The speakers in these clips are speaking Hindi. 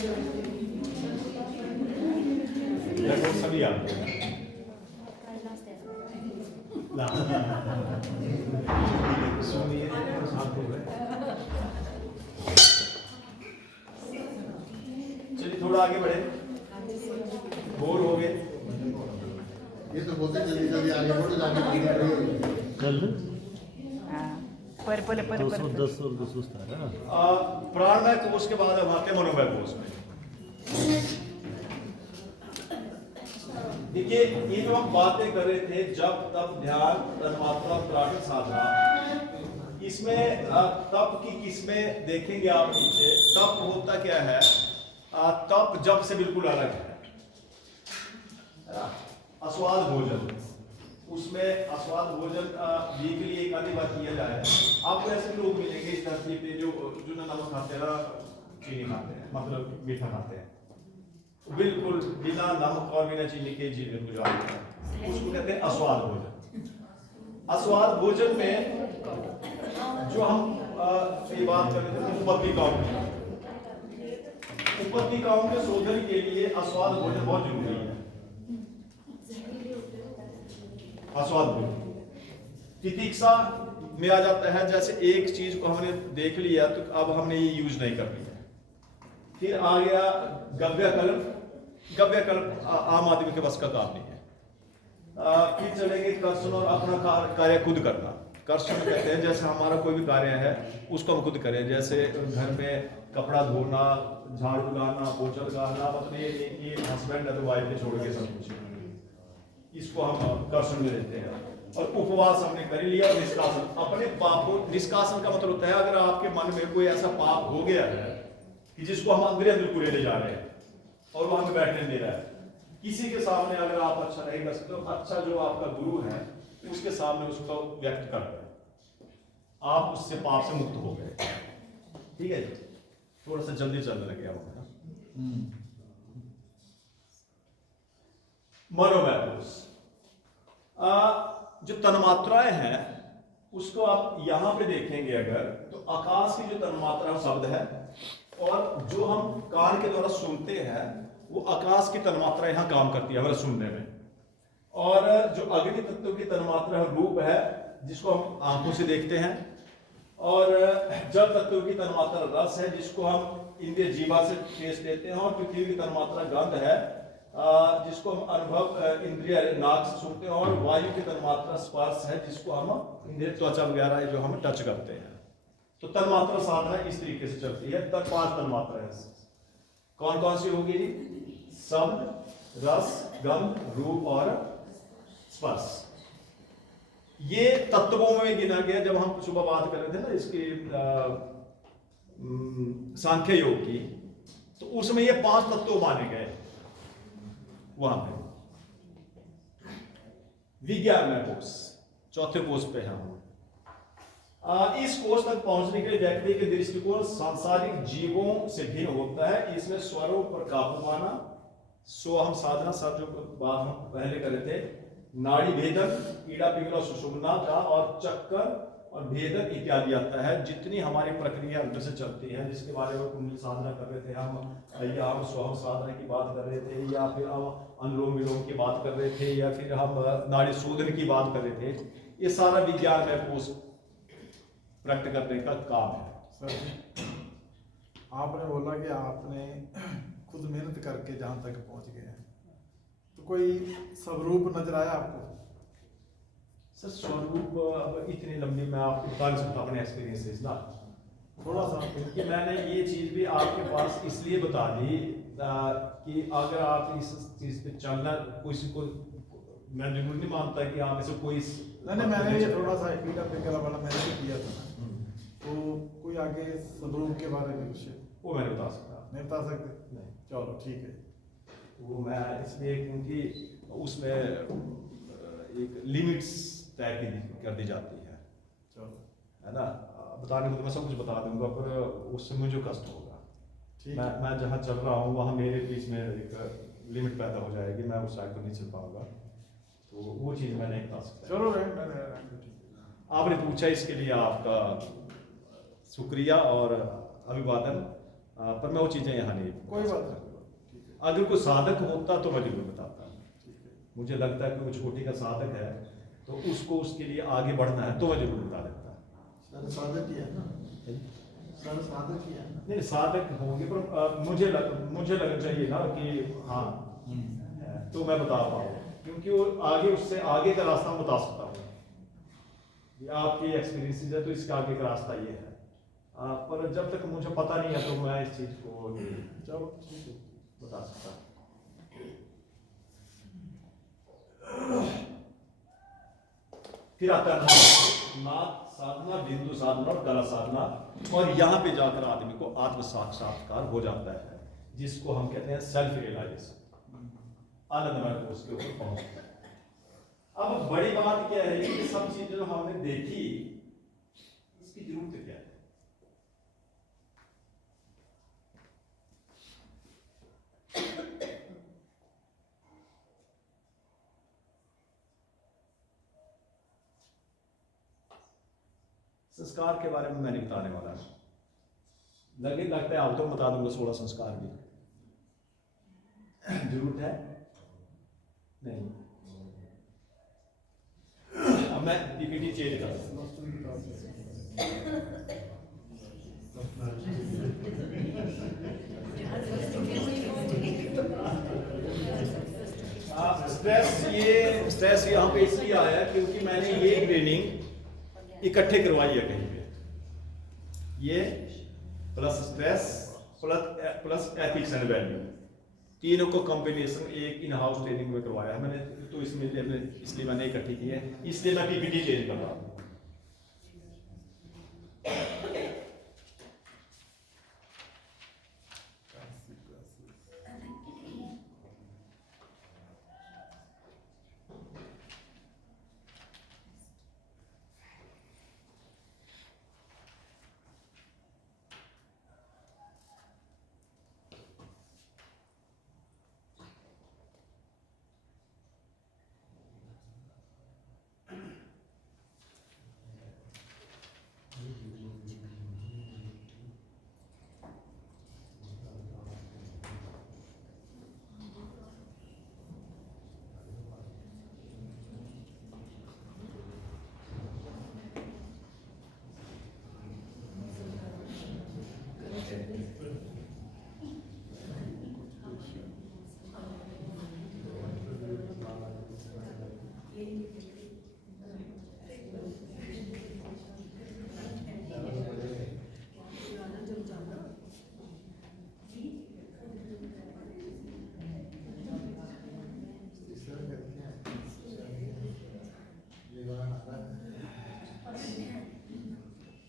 लगभग सभी आते हैं सुनिए शांत हो गए। चलिए थोड़ा आगे बढ़े, बोर हो गए। ये तो बोलते जल्दी जल्दी आगे बढ़ो, जाके कल पर 210 और 217 प्राणमय कोश के बाद अब आते हैं मनोमय कोश में। देखिए ये जो हम बातें कर रहे थे, जब तब ध्यान तन्मात्रा प्राणिक साधना, इसमें तप की किस्में देखेंगे आप नीचे। तप होता क्या है? तप जब से बिल्कुल अलग है ना? आस्वाद भोजन, उसमें आस्वाद भोजन वीकली एक आधी बार किया जाए। आपको ऐसे लोग मिलेंगे इस धरती पे जो ना नमक खाते हैं ना चीनी खाते हैं, मतलब मीठा खाते हैं, बिल्कुल बिना नमक और बिना चीनी के जीवन गुजारते हैं। उसको कहते हैं आस्वाद भोजन। आस्वाद भोजन में जो हम ये बात कर रहे थे उपपत्तिकाओं के शोधन के लिए आस्वाद भोजन बहुत जरूरी है। आस्वाद भोजन तितिक्षा में आ जाता है। जैसे एक चीज को हमने देख लिया तो अब हमने ये यूज नहीं करनी है। फिर आ गया गव्यकल्प। गव्यकल्प आम आदमी के बस का काम नहीं है। फिर चलेंगे कर्षण और अपना कार्य खुद करना। कर्षण कहते हैं जैसे हमारा कोई भी कार्य है उसको हम खुद करें, जैसे घर में कपड़ा धोना, झाड़ू लगाना, पोछा लगाना, मतलब ये हस्बैंड है तो वाइफ के छोड़ के सब कुछ, इसको हम कर्षण में लेते हैं। और उपवास हमने कर लिया। और निष्कासन, अपने पापों, निष्कासन का मतलब होता है अगर आपके मन में कोई ऐसा पाप हो गया है कि जिसको हम अंदर अंदर पूरे ले जा रहे हैं और वो हमें बैठने दे रहा है, किसी के सामने अगर आप अच्छा नहीं कर सकते, अच्छा जो आपका गुरु है उसके सामने उसको व्यक्त कर रहे हैं, आप उससे पाप से मुक्त हो गए। ठीक है, थोड़ा सा जल्दी चलने लगे आप। मनोमय कोश, जो तन्मात्राएं हैं उसको आप यहां पे देखेंगे अगर, तो आकाश की जो तन्मात्रा शब्द है और जो हम कान के द्वारा सुनते हैं वो आकाश की तन्मात्रा यहां काम करती है हमारे सुनने में। और जो अग्नि तत्व की तन्मात्रा रूप है जिसको हम आंखों से देखते हैं। और जल तत्व की तन्मात्रा रस है जिसको हम इंद्रिय जीवा से टेस्ट लेते हैं। और पृथ्वी की तन्मात्रा गंध है जिसको हम अनुभव इंद्रिय नाक से सुनते हैं। और वायु की तन्मात्रा स्पर्श है जिसको हम इंद्रिय त्वचा वगैरह जो हम टच करते हैं। तो तन्मात्रा साधना इस तरीके से चलती है। तब 5 तन्मात्रा है। कौन कौन सी होगी? शब्द, रस, गंध, रूप और स्पर्श। ये तत्वों में गिना गया। जब हम सुबह बात कर रहे थे ना इसकी सांख्य योग की, तो उसमें ये 5 तत्व माने गए वहां पे। विज्ञानमय कोश, चौथे कोश पे हम। इस कोश तक पहुंचने के लिए व्यक्ति के दृष्टिकोण सांसारिक जीवों से भिन्न होता है। इसमें स्वरों पर काबू पाना, सोहम साधना, सब जो बात हम पहले कर रहे थे, नाड़ी भेदन, कीड़ा पिंगला सुषुम्ना का और चक्कर और भेदन इत्यादि आता है। जितनी हमारी प्रक्रिया अंदर से चलती है, जिसके बारे में कुंडली साधना कर रहे थे हम, या हम सोहम साधना की बात कर रहे थे, या फिर हम अनुलोम विलोम की बात कर रहे थे, या फिर हम नाड़ी शोधन की बात कर रहे थे, ये सारा विज्ञान में कोश प्रकट करने का काम है। सर आपने बोला कि आपने खुद मेहनत करके जहाँ तक पहुँच गए हैं, तो कोई स्वरूप नजर आया आपको? सर स्वरूप अब इतनी लंबी मैं आपको बता नहीं सकता अपने एक्सपीरियंसेस ना, थोड़ा सा क्योंकि मैंने ये चीज़ भी आपके पास इसलिए बता दी कि अगर आप इस चीज़ पे चलना, किसी को मैं जरूर नहीं मानता कि आप इसे कोई नहीं, मैंने ये थोड़ा सा कीड़ा पिंगला वाला मैंने भी किया था, तो कोई आगे स्वरूप के बारे में कुछ वो मैं बता सकता नहीं बता सकते? नहीं, चलो ठीक है। वो मैं इसलिए क्योंकि उसमें एक लिमिट्स तय कर दी जाती है, चलो है ना। बताने को तो मैं सब कुछ बता दूंगा पर उससे मुझे कष्ट होगा। ठीक मैं है। मैं जहाँ चल रहा हूँ वहाँ मेरे बीच में एक लिमिट पैदा हो जाएगी, मैं उस साइड तो नहीं चल पाऊंगा, तो वो चीज़ मैं नहीं बता सकता। चलो ठीक है। आपने पूछा इसके लिए आपका शुक्रिया और अभिवादन। पर मैं वो चीज़ें यहाँ नहीं कोई बात नहीं, ठीक है, अगर कोई साधक होता तो मैं जरूर बताता। ठीक है। मुझे लगता है कि वो छोटी का साधक है तो उसको उसके लिए आगे बढ़ना है तो मैं जरूर बता देता। सर साधक किया ना, सर साधक किया ना। नहीं साधक होंगे पर मुझे लगना चाहिए ना कि हाँ तो मैं बता पाऊँ, क्योंकि वो आगे उससे आगे का रास्ता मैं बता सकता हूँ। ये आपकी एक्सपीरियंस है तो इसका आगे का रास्ता ये है। पर जब तक मुझे पता नहीं है तो मैं इस चीज़ को नहीं चलो ठीक है। बता सकता। फिर आता है नाथ साधना, बिंदु साधना और कला साधना, और यहाँ पे जाकर आदमी को आत्म साक्षात्कार हो जाता है, जिसको हम कहते हैं सेल्फ रियलाइजेशन, आनंदमय को उसके ऊपर पहुंचता है। अब बड़ी बात क्या है कि सब चीजें जो हमने देखी इसकी जरूरत क्या है? संस्कार के बारे में मैं नहीं बताने वाला, लगता है आप तो बता दूंगा 16 संस्कार भी जरूरत है नहीं। अब मैं पीपीटी चेंज कर स्ट्रेस यहाँ पे इसलिए आया क्योंकि मैंने ये ट्रेनिंग इकट्ठे करवाई है कहीं पे, ये plus stress plus ethics and value, तीनों को कॉम्बिनेशन एक इन हाउस ट्रेनिंग में करवाया है मैंने, तो इसलिए मैंने इकट्ठी की है, इसलिए मैं पीपीटी चेंज कर रहा हूँ।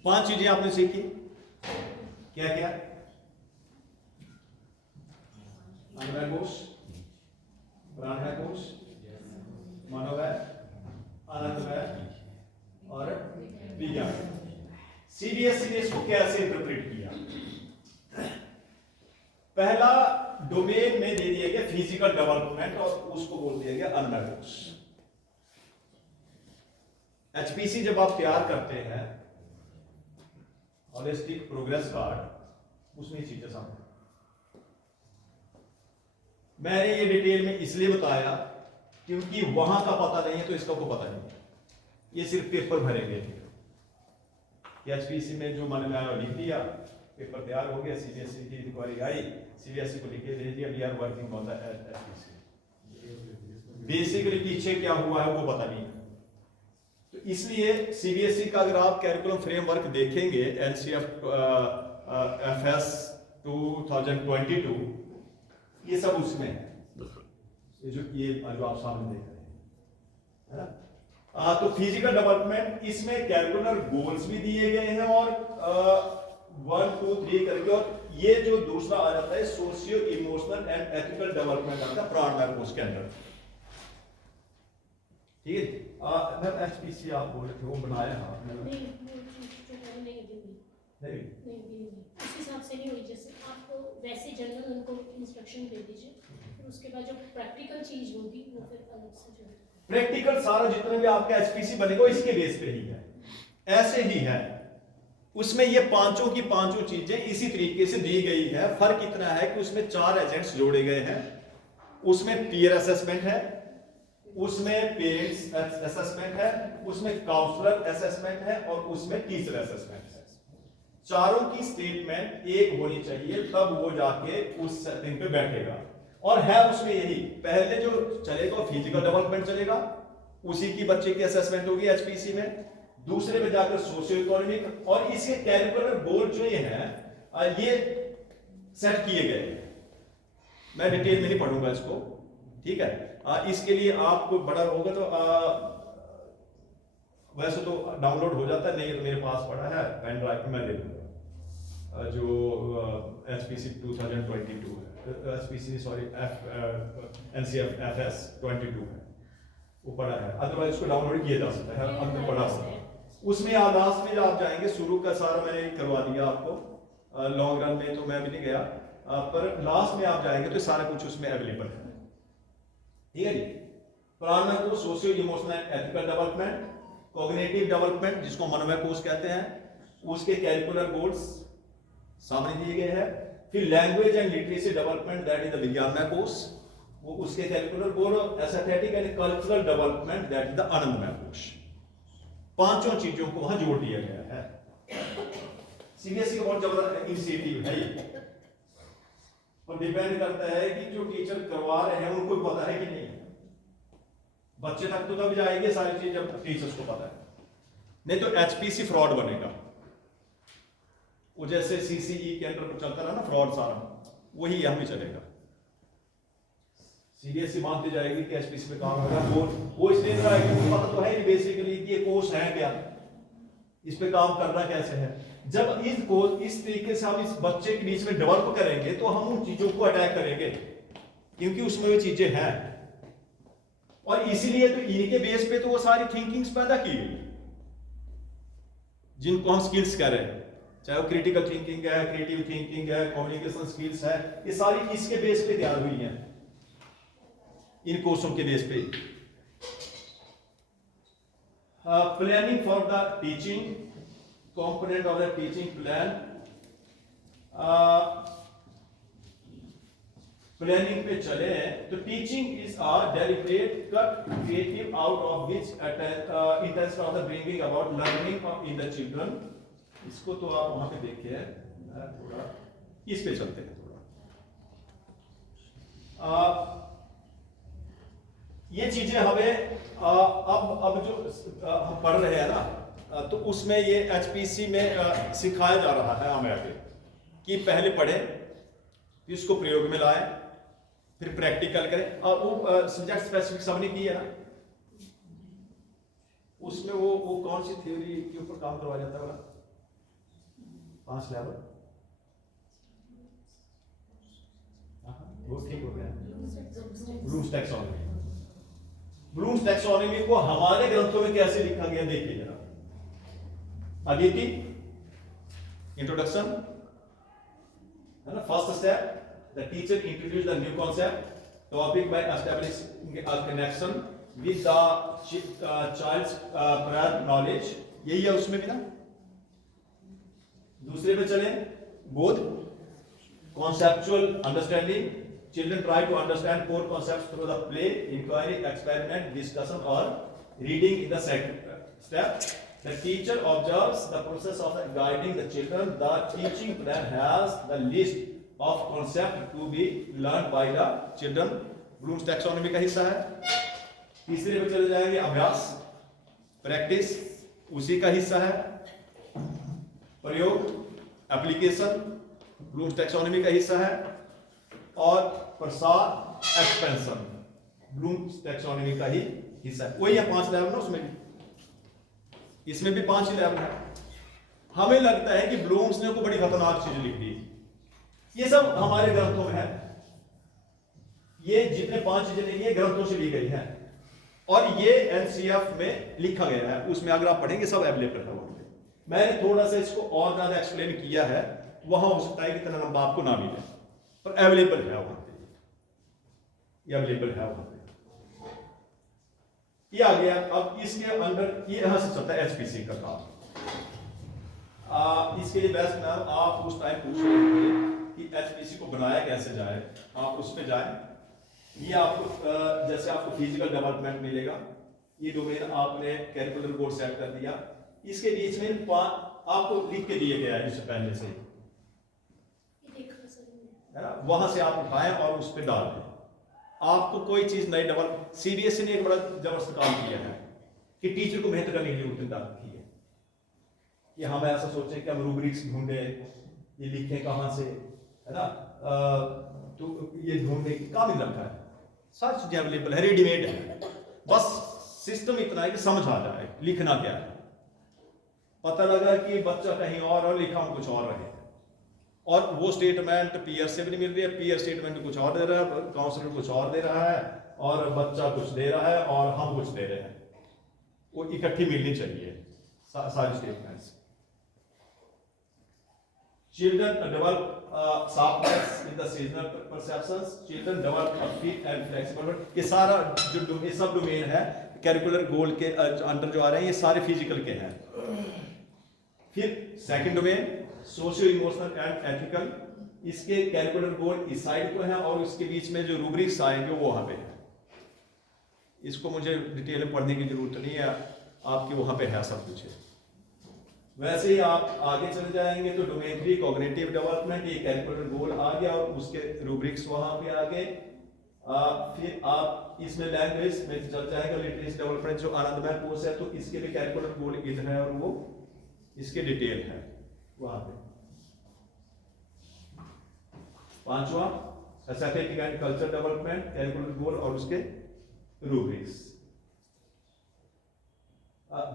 5 चीजें आपने सीखी, क्या क्या? अनुवय कोश, प्राणमय कोश, मनोवय, आनंदमय और विज्ञान। सीबीएसई ने इसको कैसे इंटरप्रेट किया? पहला डोमेन में दे दिया गया फिजिकल डेवलपमेंट और उसको बोल दिया गया अनुवय कोश। एचपीसी जब आप तैयार करते हैं होलिस्टिक प्रोग्रेस कार्ड, उसमें चीजें सामने, मैंने ये डिटेल में इसलिए बताया क्योंकि वहां का पता नहीं है तो इसका को पता नहीं है, ये सिर्फ पेपर भरेंगे। एचपीसी में जो मन में आया लिख दिया, पेपर तैयार हो गया, सीबीएसई की इंक्वायरी आई, सीबीएसई को लिख के दे दिया, we are working on the HPC. Basically पीछे क्या हुआ है वो पता नहीं है। तो इसलिए सीबीएसई का अगर आप कैरिकुलम फ्रेमवर्क देखेंगे एनसीएफ एफएस 2022, ये सब उसमें है, ये जो आप सामने देख रहे हैं, है ना। तो फिजिकल डेवलपमेंट इसमें कैरिकुलर गोल्स भी दिए गए हैं और 1 2 3 करके, और ये जो दूसरा आ जाता है socio emotional and ethical development आता है प्राणमय कोश के अंदर, ठीक है। मैम एचपीसी आप बोल रहे थे वो बनाया है आपने? नहीं उस हिसाब से नहीं हुई, जैसे आपको वैसे जनरल उनको इंस्ट्रक्शन दे दीजिए, फिर उसके बाद जो प्रैक्टिकल चीज होगी वो फिर अलग से जो प्रैक्टिकल सारा जितने भी आपका एचपीसी बनेगा इसके बेस पे ही है, ऐसे ही है। उसमें ये पांचों की पांचों चीजें इसी तरीके से दी गई है। फर्क इतना है कि उसमें 4 एजेंट्स जोड़े गए हैं। उसमें पीयर असेसमेंट है, उसमें पेरेंट्स असेसमेंट है, उसमें काउंसलर असेसमेंट है और उसमें टीचर असेसमेंट है। चारों की स्टेटमेंट एक होनी चाहिए, तब वो जाके उस सेटिंग पे बैठेगा। और है उसमें यही, पहले जो चलेगा फिजिकल डेवलपमेंट चलेगा, उसी की बच्चे की असेसमेंट होगी एचपीसी में। दूसरे में जाकर सोशियो इकोनॉमिक, और इसके कैरिकुलर गोल जो ये हैं ये सेट किए गए हैं। मैं डिटेल में नहीं पढ़ूंगा इसको, ठीक है। इसके लिए आपको बड़ा होगा तो वैसे तो डाउनलोड हो जाता है, नहीं तो मेरे पास पड़ा है पेन ड्राइव में, मैं दे दूंगा। जो एचपीसी 2022 है, एचपीसी सॉरी एनसीएफ एफएस 22 है, वो पड़ा है। अदरवाइज उसको डाउनलोड किया जा सकता है, अंदर पड़ा हुआ है। उसमें लास्ट में आप जाएंगे, शुरू का सारा मैंने करवा दिया आपको, लॉन्ग रन में तो मैं भी नहीं गया, पर लास्ट में आप जाएंगे तो सारा कुछ उसमें अवेलेबल है, ठीक है जी। प्राणा को socio emotional ethical development, cognitive development जिसको मनोमय कोर्स कहते हैं, उसके कैरिकुलर गोल्स सामने दिए गए हैं। फिर language and literacy development, that is the विज्ञानमय कोर्स, वो उसके curricular goal. Aesthetic and cultural development, that is the आनंदमय कोर्स। पांचों चीजों को वहां जोड़ दिया गया है। सीबीएसई का बहुत जबरदस्त इनिशिएटिव है ये, और डिपेंड करता है कि जो टीचर करवा रहे हैं उनको पता है कि नहीं। बच्चे तक तो तब जाएंगे सारी चीज जब टीचर्स को पता है, नहीं तो एचपीसी फ्रॉड बनेगा। वो जैसे सीसीई के अंदर चलता रहा ना फ्रॉड सारा, वही यहाँ भी चलेगा। सीबीएसई मानती जाएगी कि एचपीसी पे काम होगा, वो इसलिए रहा है कि पता तो है नहीं बेसिकली कि ये कोर्स है क्या, इस पे काम करना कैसे है। जब इस कोर्स इस तरीके से हम इस बच्चे के बीच में डेवलप करेंगे तो हम उन चीजों को अटैक करेंगे, क्योंकि उसमें वो चीजें हैं। और इसीलिए तो इनके बेस पे तो वो सारी थिंकिंग्स पैदा की गई जिनको हम स्किल्स कह रहे हैं, चाहे वो क्रिटिकल थिंकिंग है, क्रिएटिव थिंकिंग है, कम्युनिकेशन स्किल्स है, ये सारी किसके बेस पे तैयार हुई हैं? इन कोर्सों के बेस पे। Planning for the teaching, component of the teaching plan, planning पे चले तो teaching is a deliberate cut creative out of which intents of the bringing about learning in the children। इसको तो आप वहां पे देखिए, थोड़ा इस पे चलते हैं थोड़ा। ये चीजें हमें अब जो हम पढ़ रहे हैं ना, तो उसमें ये एचपीसी में सिखाया जा रहा है हमें आगे कि पहले पढ़ें, फिर उसको प्रयोग में लाएं, फिर प्रैक्टिकल करें। और वो सब्जेक्ट स्पेसिफिक सबने की है ना, उसमें वो कौन सी थ्योरी के ऊपर काम करवाया जाता है? 5 लेवल, वो ठीक हो गया। ब्लूम्स टैक्सोनॉमी, ब्लूम्स टैक्सोनॉमी को हमारे ग्रंथों में कैसे लिखा गया देखिए जरा। अदिति इंट्रोडक्शन है ना, first step, the teacher introduce the new concept topic by establishing a connection with the child's prior knowledge, यही है उसमें भी ना। दूसरे पे चले, बोध conceptual understanding, children try to understand core concepts through the play, inquiry, experiment, discussion और reading. In the second step, the teacher observes the process of guiding the children. The teaching plan has the list of concepts to be learned by the children. Bloom's taxonomy का हिस्सा है। तीसरे पे चले जाएंगे, अभ्यास, प्रैक्टिस, उसी का हिस्सा है। प्रयोग, एप्लीकेशन, ब्लूम्स टैक्सोनॉमी का हिस्सा है। और प्रसार, एक्सपेंशन, ब्लूम्स टैक्सोनॉमी का ही हिस्सा है। वही है 5 लेवल ना, उसमें भी इसमें भी 5 ही लेवल है। हमें लगता है कि ब्लूम्स ने कोई बड़ी खतरनाक चीज लिख दी, ये सब हमारे ग्रंथों में है। ये जितने 5 चीजें लिखी है ग्रंथों से ली गई है, और ये एनसीएफ में लिखा गया है, उसमें अगर आप पढ़ेंगे सब अवेलेबल है वहां पे। मैंने थोड़ा सा इसको और ज्यादा एक्सप्लेन किया है, वहां हो सकता है कि इतना लंबा आपको ना मिले, पर अवेलेबल है वहां पे, ये अवेलेबल है वहां पे। ये आ गया। अब इसके अंदर ये यहां से चलता है एचपीसी का काम। इसके लिए बेस्ट मैम आप उस टाइम पूछ रहे थे कि एचपीसी को बनाया कैसे जाए, आप उस पे जाएं। ये आपको जैसे आपको फिजिकल डेवलपमेंट मिलेगा, ये डोमेन आपने कैरिकुलर कोड सेट कर दिया, इसके बीच में आपको लिख के दिए गया है इससे पहले से, है ना, वहां से आप उठाएं और उस पर डाल दें। आपको कोई चीज नई डेवलप, सीबीएसई ने एक बड़ा जबरदस्त काम किया है कि टीचर को मेहनत करने की जरूरत डाल रखी है कि हम ऐसा सोचें कि हम रूब्रिक्स ढूंढे, ये लिखें कहाँ से, है ना, तो ये ढूंढने की काबिल रखा है, सारी चीजें अवेलेबल है, रेडीमेड है, बस सिस्टम इतना है कि समझ आ जाए लिखना क्या है। पता लगा कि बच्चा कहीं और लिखा हम कुछ और रहे, और वो स्टेटमेंट पीयर से भी नहीं मिल रही है, पीयर स्टेटमेंट कुछ और दे रहा है, काउंसलर कुछ और दे रहा है, और बच्चा कुछ दे रहा है और हम कुछ दे रहे हैं, वो इकट्ठी मिलनी चाहिए सारी statements. Children develop sharpness in the seasonal perceptions. Children develop a fit and flexible. ये सारा जो ये सब डोमेन है कैरिकुलर गोल के अंडर जो आ रहे हैं, ये सारे फिजिकल के हैं। फिर second domain socio emotional and ethical, इसके कैरिकुलर गोल इस साइड को है और इसके बीच में जो रूब्रिक्स आएंगे वो वहां पे है। इसको मुझे डिटेल में पढ़ने की जरूरत नहीं है, आपके वहां पे है सब कुछ है। वैसे ही आप आगे चले जाएंगे तो डोमेन 3 कॉग्निटिव डेवलपमेंट, ये कैरिकुलर गोल आ गया और उसके रूब्रिक्स वहां पे आ गए। फिर आप इसमें लैंग्वेज में चल जाएगा, लिटरेसी डेवलपमेंट जो आनंदमय कोर्स है, तो इसके भी कैरिकुलर गोल इधर है और वो इसके डिटेल है वहां पे। पांचवा aesthetic and culture development, curricular goal और उसके रूब्रिक्स।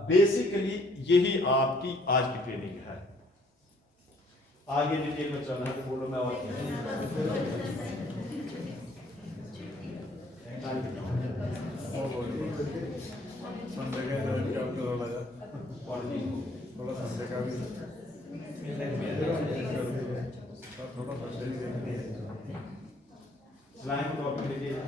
बेसिकली यही आपकी आज की ट्रेनिंग है। आगे डिटेल में चलना है तो बोलो, मैं और संजय का थोड़ा संजय का भी थोड़ा स्लाइड टॉपिक डिटेल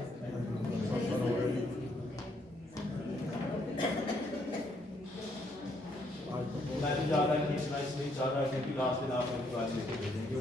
मैं भी ज़्यादा खींचना इसलिए चाह रहा क्योंकि लास्ट दिन आप मेरी बात लेके भेजेंगे।